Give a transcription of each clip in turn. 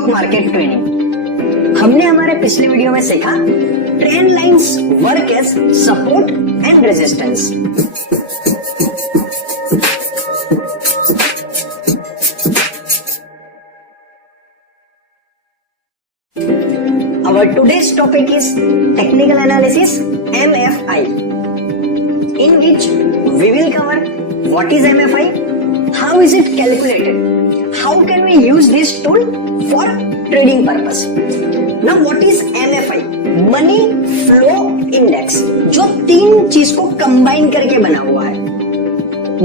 Stock market trading. हमने हमारे पिछले वीडियो में सीखा trend lines work as support and resistance. Our today's topic is technical analysis MFI, in which we will cover what is MFI, how is it calculated, how can we use this tool for trading purpose. Now what is MFI? Money Flow Index, जो तीन चीज को combine करके बना हुआ है।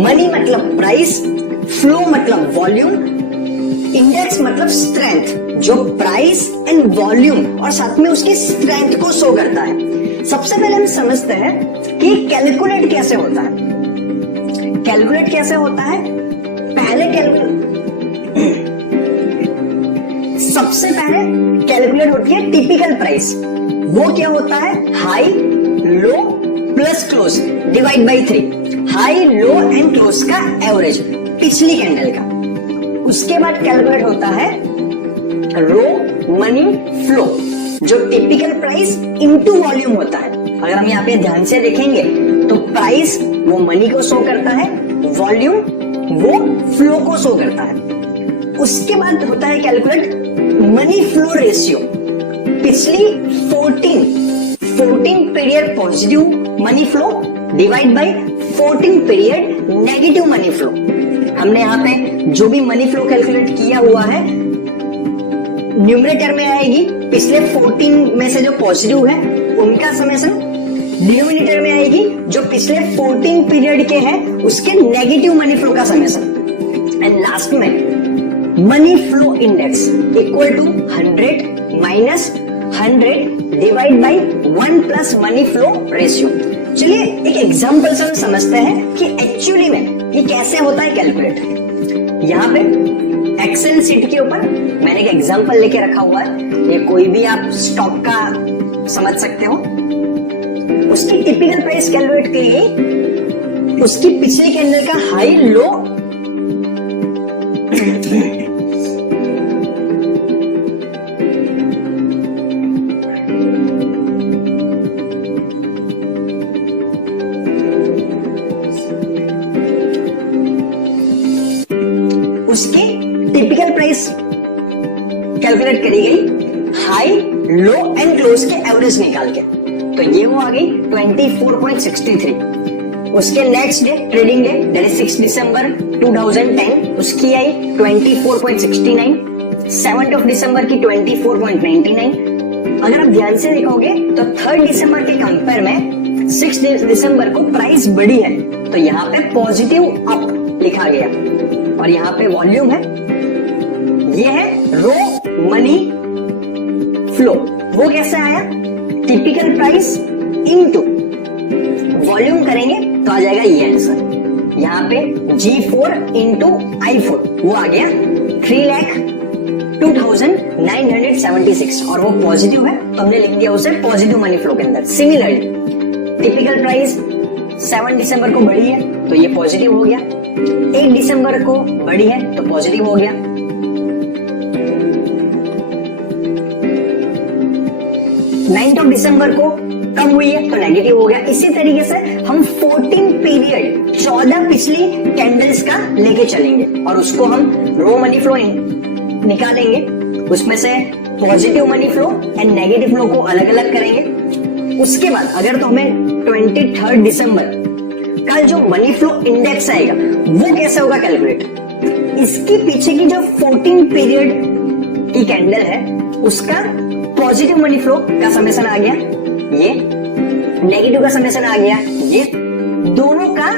Money मतलब price, flow मतलब वॉल्यूम, इंडेक्स मतलब स्ट्रेंथ, जो प्राइस एंड वॉल्यूम और साथ में उसकी स्ट्रेंथ को शो करता है। सबसे पहले हम समझते हैं कि कैलकुलेट कैसे होता है। कैलकुलेट कैसे होता है? सबसे पहले कैलकुलेट होती है टिपिकल प्राइस। वो क्या होता है? High, low plus close divide by 3। High, low and close का एवरेज पिछली कैंडल का। उसके बाद कैलकुलेट होता है रो मनी फ्लो, जो टिपिकल प्राइस इनटू वॉल्यूम होता है। अगर हम यहाँ पे ध्यान से देखेंगे तो प्राइस वो मनी को शो करता है, वॉल्यूम वो फ्लो को शो करता है। उसके बाद होता है कैलकुलेट मनी फ्लो रेशियो। पिछली 14 period positive money flow divide by 14 period negative money flow. हमने यहाँ पे जो भी मनी फ्लो कैलकुलेट किया हुआ है न्यूमरेटर में आएगी पिछले 14 में से जो पॉजिटिव है उनका समेशन, डिनोमिनेटर में आएगी जो पिछले 14 पीरियड के हैं उसके नेगेटिव मनी फ्लो का समेशन, एंड लास्ट में money flow index equal to 100 minus 100 divide by 1 plus money flow ratio. चलिए एक एग्जांपल से हम समझते हैं कि एक्चुअली में ये कैसे होता है कैलकुलेट। यहाँ पे एक्सेल शीट के ऊपर मैंने एक एग्जांपल लेके रखा हुआ है। ये कोई भी आप स्टॉक का समझ सकते हो। उसकी टिपिकल प्राइस कैलकुलेट की गई, उसकी पिछली कैंडल का हाई, लो उसकी टिपिकल प्राइस कैलकुलेट करी गई हाई, लो एंड क्लोज के एवरेज निकाल के। तो ये वो आ गई 24.63। उसके next day trading day that is 6 दिसंबर 2010, उसकी आई 24.69। 7 दिसंबर की 24.99। अगर आप ध्यान से देखोगे तो 3 दिसंबर के कंपेयर में 6 दिसंबर को प्राइस बढ़ी है, तो यहाँ पे पॉजिटिव अप लिखा गया। और यहाँ पे वॉल्यूम है, ये है रो मनी फ्लो। वो कैसे आया? टिपिकल प्राइस इनटू वॉल्यूम करेंगे तो आ जाएगा ये आंसर। यहाँ पे G4 इंटू I4 वो आ गया 3,02,976 और वो पॉजिटिव है तो हमने लिख दिया उसे पॉजिटिव मनी फ्लो के अंदर। सिमिलरली टिपिकल प्राइस 7 दिसंबर को बढ़ी है तो ये पॉजिटिव हो गया, 8 दिसंबर को बढ़ी है तो पॉजिटिव हो गया, 9 दिसंबर को कम हुई है तो नेगेटिव हो गया। इसी तरीके से हम 14 पीरियड 14 पिछली कैंडल्स का लेके चलेंगे और उसको हम रो मनी फ्लो निकालेंगे, उसमें से positive money flow and negative flow को अलग अलग करेंगे। उसके बाद अगर तो हमें 23 दिसंबर कल जो मनी फ्लो इंडेक्स आएगा वो कैसे होगा कैलकुलेट। इसके पीछे की जो 14 पीरियड की कैंडल है उसका पॉजिटिव मनी फ्लो का समेशन आ गया, ये नेगेटिव का समेशन आ गया, ये दोनों का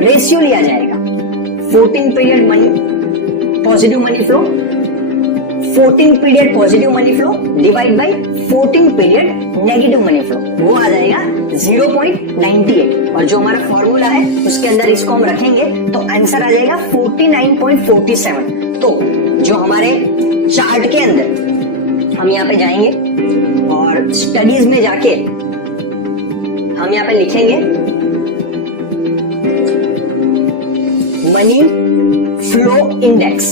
रेशियो लिया जाएगा। 14 period money positive money flow, 14 period positive money flow divide by 14 period negative money flow, वो आ जाएगा 0.98। और जो हमारा फॉर्मूला है उसके अंदर इसको हम रखेंगे तो आंसर आ जाएगा 49.47। तो जो हमारे चार्ट के अंदर हम यहाँ पे जाएंगे और स्टडीज में जाके हम यहाँ पे लिखेंगे मनी फ्लो इंडेक्स।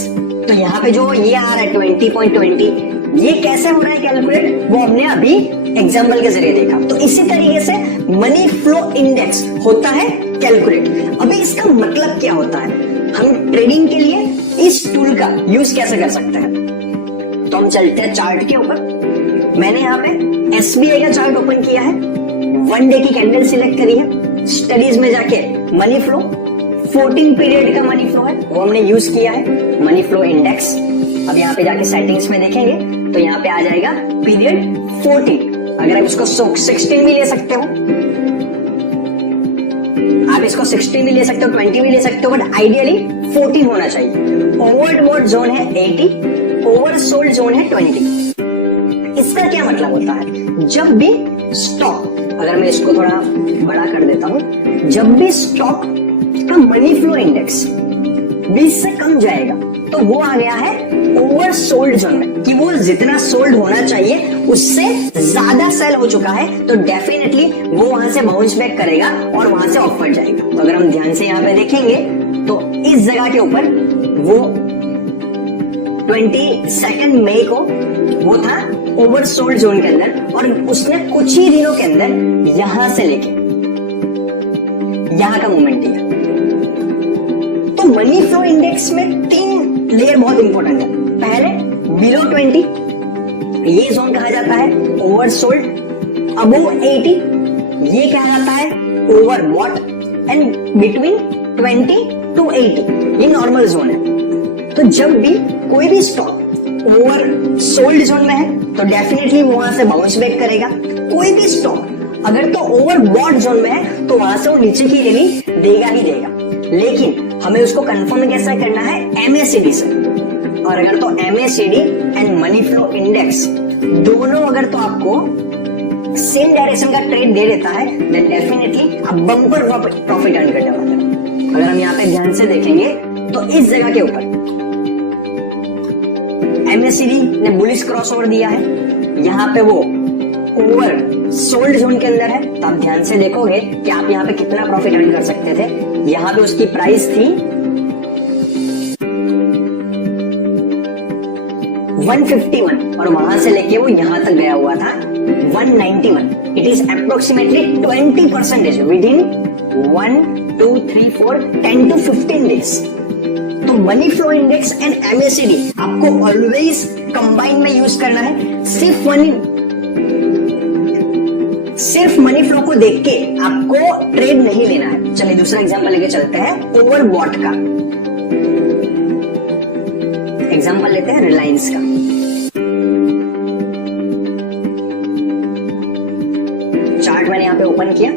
तो यहाँ पे जो ये आ रहा है 20.20, ये कैसे हो रहा है कैलकुलेट, वो हमने अभी एग्जाम्पल के जरिए देखा। तो इसी तरीके से मनी फ्लो इंडेक्स होता है कैलकुलेट। अभी इसका मतलब क्या होता है, हम ट्रेडिंग के लिए इस टूल का यूज कैसे कर सकते हैं। तो हम चलते हैं चार्ट के ऊपर। मैंने यहाँ पे एसबीआई का चार्ट ओपन किया है, 1 डे की कैंडल सिलेक्ट करी है, स्टडीज में जाके मनी फ्लो 14 पीरियड का मनी फ्लो है वो हमने यूज किया है, मनी फ्लो इंडेक्स। अब यहाँ पे जाके सेटिंग्स में देखेंगे तो यहाँ पे आ जाएगा पीरियड 14। अगर आप इसको 16 भी ले सकते हो, आप इसको 16 भी ले सकते हो, 20 भी ले सकते हो, बट आइडियली 14 होना चाहिए। ओवरबॉट जोन है 80, ओवरसोल्ड जोन है 20। इसका क्या मतलब होता है, जब भी स्टॉक, अगर मैं इसको थोड़ा बड़ा कर देता हूं, जब भी स्टॉक का मनी फ्लो इंडेक्स 20 से कम जाएगा तो वो आ गया है ओवरसोल्ड जोन में, कि वो जितना सोल्ड होना चाहिए उससे ज्यादा सेल हो चुका है, तो डेफिनेटली वो वहां से बाउंस बैक करेगा और वहां से ऑफर जाएगा। तो अगर हम ध्यान से यहाँ पे देखेंगे तो इस जगह के ऊपर वो 22 मई को वो था ओवरसोल्ड जोन के अंदर, और उसने कुछ ही दिनों के अंदर यहां से लेके यहां का मूवमेंट दिया। तो मनी फ्लो इंडेक्स में 3 लेयर बहुत इंपॉर्टेंट है। पहले बिलो 20, ये जोन कहा जाता है ओवरसोल्ड। अबव 80, ये कहा जाता है ओवरबॉट, एंड बिटवीन 20 to 80 ये नॉर्मल जोन है। तो जब भी कोई भी स्टॉक ओवर सोल्ड जोन में है तो डेफिनेटली वहां से बाउंस बैक करेगा। कोई भी स्टॉक अगर तो ओवर बॉट जोन में है तो वहां से वो नीचे की रैली देगा ही देगा, लेकिन हमें उसको कंफर्म कैसे करना है, एमएसीडी से। और अगर तो MACD and money flow index दोनों अगर तो आपको सेम डायरेक्शन का ट्रेड दे देता है, देन डेफिनेटली आप बम्पर प्रॉफिट अर्न करने वाले हैं। अगर हम यहाँ पे ध्यान से देखेंगे तो इस जगह के ऊपर एमएसीडी ने बुलिश क्रॉसओवर दिया है, यहाँ पे वो ओवर सोल्ड जोन के अंदर है। तो आप ध्यान से देखोगे कि आप यहाँ पे कितना प्रॉफिट अर्न कर सकते थे। यहाँ पे उसकी प्राइस थी 151 और वहां से लेके वो यहां तक गया हुआ था 191। It is approximately 20% within 1, 2, 3, 4, 10 to 15 days. तो money flow index and MACD आपको ऑलवेज कंबाइन में यूज करना है। सिर्फ मनी फ्लो को देख के आपको ट्रेड नहीं लेना है। चलिए दूसरा एग्जांपल लेके चलते हैं ओवरबॉट का। एग्जांपल लेते हैं रिलायंस का। चार्ट मैंने यहां पे ओपन किया,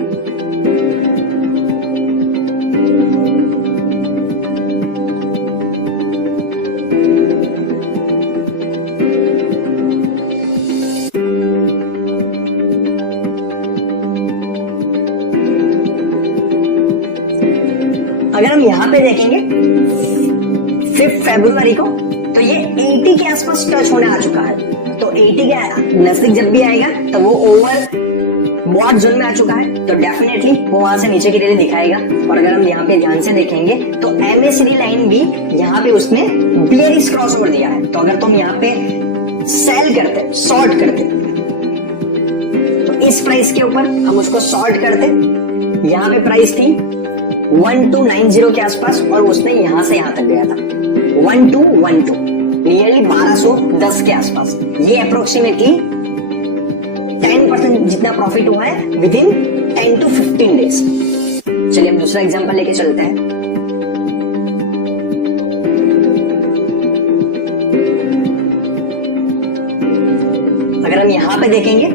अगर हम यहां पे देखेंगे 5 फरवरी को तो ये 80 के आसपास टच होने आ चुका है। तो 80 के नजदीक जब भी आएगा तो वो ओवर बॉट जोन में आ चुका है, तो डेफिनेटली वो वहां से नीचे की रैली दिखाएगा। और अगर हम यहाँ पे ध्यान से देखेंगे तो एमएसीडी लाइन भी यहाँ पे उसने बेयरिश क्रॉसओवर दिया है। तो अगर तुम यहाँ पे सेल करते, शॉर्ट करते, तो इस प्राइस के ऊपर हम उसको शॉर्ट करते। यहाँ पे प्राइस थी 1290 के आसपास और उसने यहां से यहां तक गया था 1212, नियरली 1210 के आसपास। ये अप्रोक्सीमेटली 10% जितना प्रॉफिट हुआ है विद इन 10 to 15 डेज। चलिए हम दूसरा एग्जांपल लेके चलते हैं। अगर हम यहां पे देखेंगे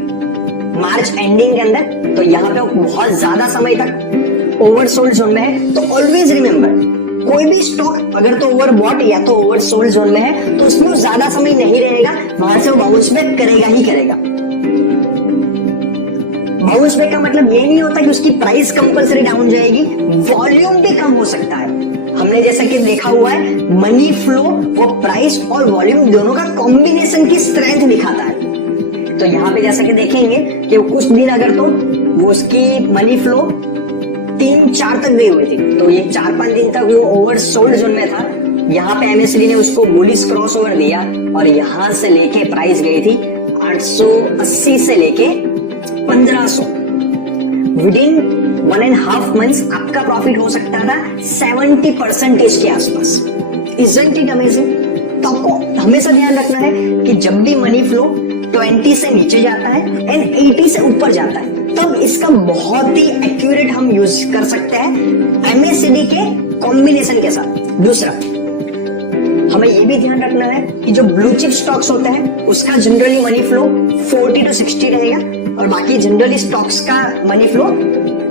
मार्च एंडिंग के अंदर तो यहां पे बहुत ज्यादा समय तक ओवरसोल्ड जोन में है। तो ऑलवेज रिमेंबर, कोई भी स्टॉक अगर तो ओवरबॉट या तो ओवरसोल्ड जोन में है तो उसमें ज्यादा समय नहीं रहेगा, वहां से वो बाउंस बैक करेगा ही करेगा। बाउंस बैक का मतलब ये नहीं होता कि उसकी प्राइस कंपल्सरी डाउन जाएगी, वॉल्यूम भी कम हो सकता है। हमने जैसा कि देखा हुआ है मनी फ्लो वो प्राइस और वॉल्यूम दोनों का कॉम्बिनेशन की स्ट्रेंथ दिखाता है। तो यहाँ पे जैसा कि देखेंगे कि कुछ दिन अगर तो वो उसकी मनी फ्लो 3-4 तक गई हुई थी, तो ये 4-5 दिन तक वो ओवर सोल्ड जोन में था, यहाँ पे एमएसडी ने उसको बुलिश क्रॉस ओवर दिया और यहां से लेके प्राइस गई थी 880 से लेके 1500। विद इन 1.5 मंथ्स आपका प्रॉफिट हो सकता था 70% के आसपास। Isn't it amazing? तो आपको हमेशा ध्यान रखना है कि जब भी मनी फ्लो 20 से नीचे जाता है एंड 80 से ऊपर जाता है तब इसका बहुत ही एक्यूरेट हम यूज कर सकते हैं एमएसडी के कॉम्बिनेशन के साथ। दूसरा, हमें यह भी ध्यान रखना है कि जो ब्लू चिप स्टॉक्स होते हैं उसका जनरली मनी फ्लो 40 to 60 रहेगा और बाकी जनरली स्टॉक्स का मनी फ्लो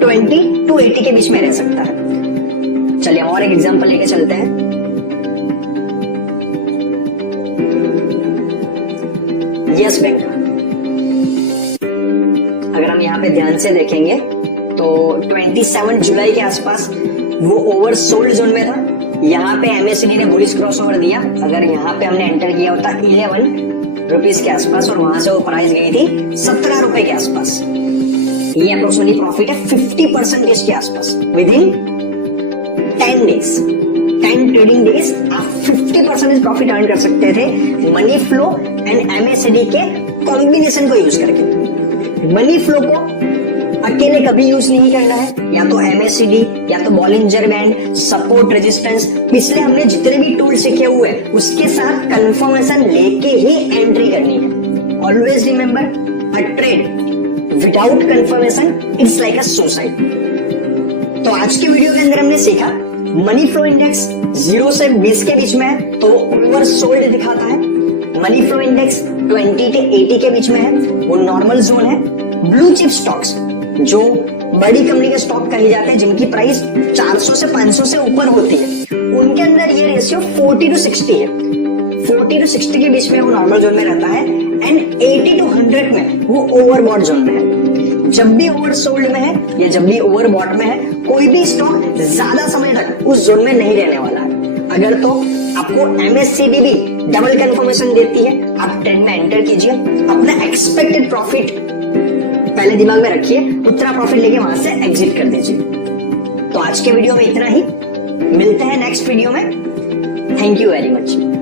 20 to 80 के बीच में रह सकता है। चलिए और एक एग्जांपल लेके चलते हैं। यस बैंक का अगर हम यहाँ पे ध्यान से देखेंगे तो 27 जुलाई के आसपास वो ओवर सोल्ड जोन में था। यहाँ पे एमएसडी ने बुलिश क्रॉस ओवर दिया। अगर यहाँ पे हमने एंटर किया होता 11 रुपीज के आसपास और वहां से वो प्राइस गई थी 17 रुपए के आसपास। ये अप्रोक्सीमेटली प्रॉफिट है 50% के आसपास। विद इन 10 ट्रेडिंग डेज आप 50% प्रॉफिट अर्न कर सकते थे मनी फ्लो एंड एमएसडी के कॉम्बिनेशन को यूज करके। मनी फ्लो को अकेले कभी यूज नहीं करना है, या तो एमएसडी या तो बॉलिंजर बैंड, सपोर्ट, रेजिस्टेंस, पिछले हमने जितने भी टूल सीखे हुए हैं उसके साथ कंफर्मेशन लेके ही एंट्री करनी है। Always remember, a trade without confirmation it's like a suicide. तो आज के वीडियो के अंदर हमने सीखा मनी फ्लो इंडेक्स 0 से 20 के बीच में है तो ओवर सोल्ड दिखाता है। मनी फ्लो इंडेक्स 20 से 80 के बीच में है, वो नॉर्मल जोन है। ब्लू चिप स्टॉक्स जो बड़ी कंपनी के स्टॉक कहे जाते हैं जिनकी प्राइस 400 से 500 से ऊपर होती है, उनके अंदर ये रेशियो 40 to 60 है। 40 to 60 के बीच में वो नॉर्मल जोन में रहता है एंड 80 to 100 में वो ओवरबॉट जोन में है। जब भी ओवर सोल्ड में है या जब भी ओवरबॉट में है, कोई भी स्टॉक ज्यादा समय तक उस जोन में नहीं रहने वाला है। अगर तो आपको एमएससीडी भी डबल कंफर्मेशन देती है, आप ट्रेड में एंटर कीजिए, अपना एक्सपेक्टेड प्रॉफिट पहले दिमाग में रखिए, उतना प्रॉफिट लेके वहां से एग्जिट कर दीजिए। तो आज के वीडियो में इतना ही, मिलते हैं नेक्स्ट वीडियो में। Thank you very much.